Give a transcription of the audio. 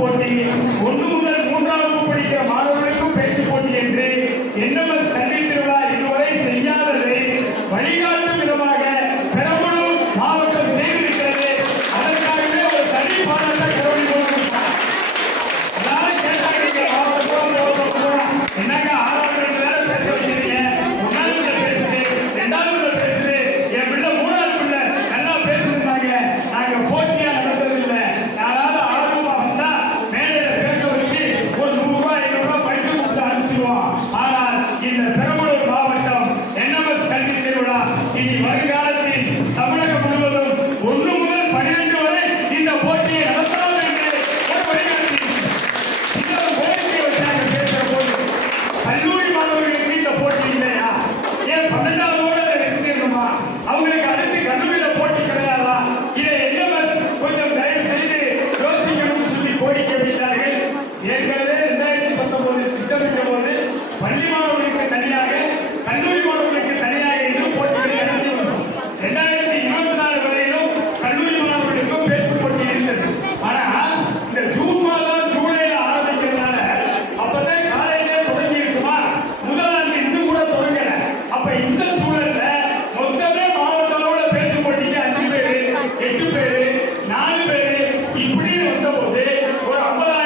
போட்டி, 1 முதல் 3ஆம் வகுப்பு படிக்கிற மாணவர்களுக்கும் பேச்சு போட்டி என்று NMS கல்வி திருவிழா இதுவரை செய்யாததை வழிகாட்டும் விதமாக பெரம்பலூர் மாவட்டம் செய்திருக்கிறது. அதற்காகவே ஒரு தனி பாடத்தை கருவி கொடுத்திருக்கிறார். எல்லாரும் கேட்டாங்க, என்னங்க 6வது நேரம் பேச வச்சிருக்கீங்க, 1வது பேசுது, 2வது பேசுது, என் பிள்ளை 3வது பிள்ளை நல்லா பேசுறாங்க. நாங்க போட்டியா நடந்ததில்லை. யாராவது ஆர்வமா வந்தா மேடையில பேச வச்சு ஒரு 100 ரூபாய் 500 ரூபாய் பரிசு கொடுத்து அனுப்பிச்சிடுவோம். ஆனால் இந்த பெரம்பலூர் மாவட்டம் NMS கல்வி திருவிழா இனி வருங்காலத்தில் தமிழகம் முழுவதும் 1 முதல் 12 வரை இந்த போட்டியை நடத்தலாம் என்று ஒரு வழிகாட்டி இன்னொரு கோரிக்கை வச்சாங்க. பேசுற போது கல்லூரி மாணவர்களுக்கு இந்த போட்டி இல்லையா, ஏன் 12ஆவதோடு நிறுத்திடணுமா, அவங்களுக்கு அடுத்து கல்லூரியில போட்டி கிடையாதா, இதை NMS கொஞ்சம் தயவு செய்து யோசிக்கணும்னு சொல்லி கோரிக்கை வைத்தார்கள். ஏற்கனவே 2019 திட்டமிட்ட போது பள்ளி மாணவர்களுக்கு தனியாக கல்லூரி மாணவர்களுக்கு தனியாக இன்னும் போட்டிகளை நடத்தி வந்தோம். 2024 வரையிலும் கல்லூரி மாணவர்களுக்கும் பேச்சு போட்டி இருந்தது. ஆனா இந்த ஜூன் மாதம் ஜூலைல ஆரம்பிக்கிறதுனால அப்பதான் காலேஜே தொடங்கி இருக்குமா, முதல் ஆண்டு இன்னும் கூட தொடங்கல. அப்ப இந்த சூழல்ல மொத்தமே மாவட்டத்தோட பேச்சு போட்டிக்கு 5 பேரு 8 பேரு 4 பேரு இப்படி வந்தபோது ஒரு 50,000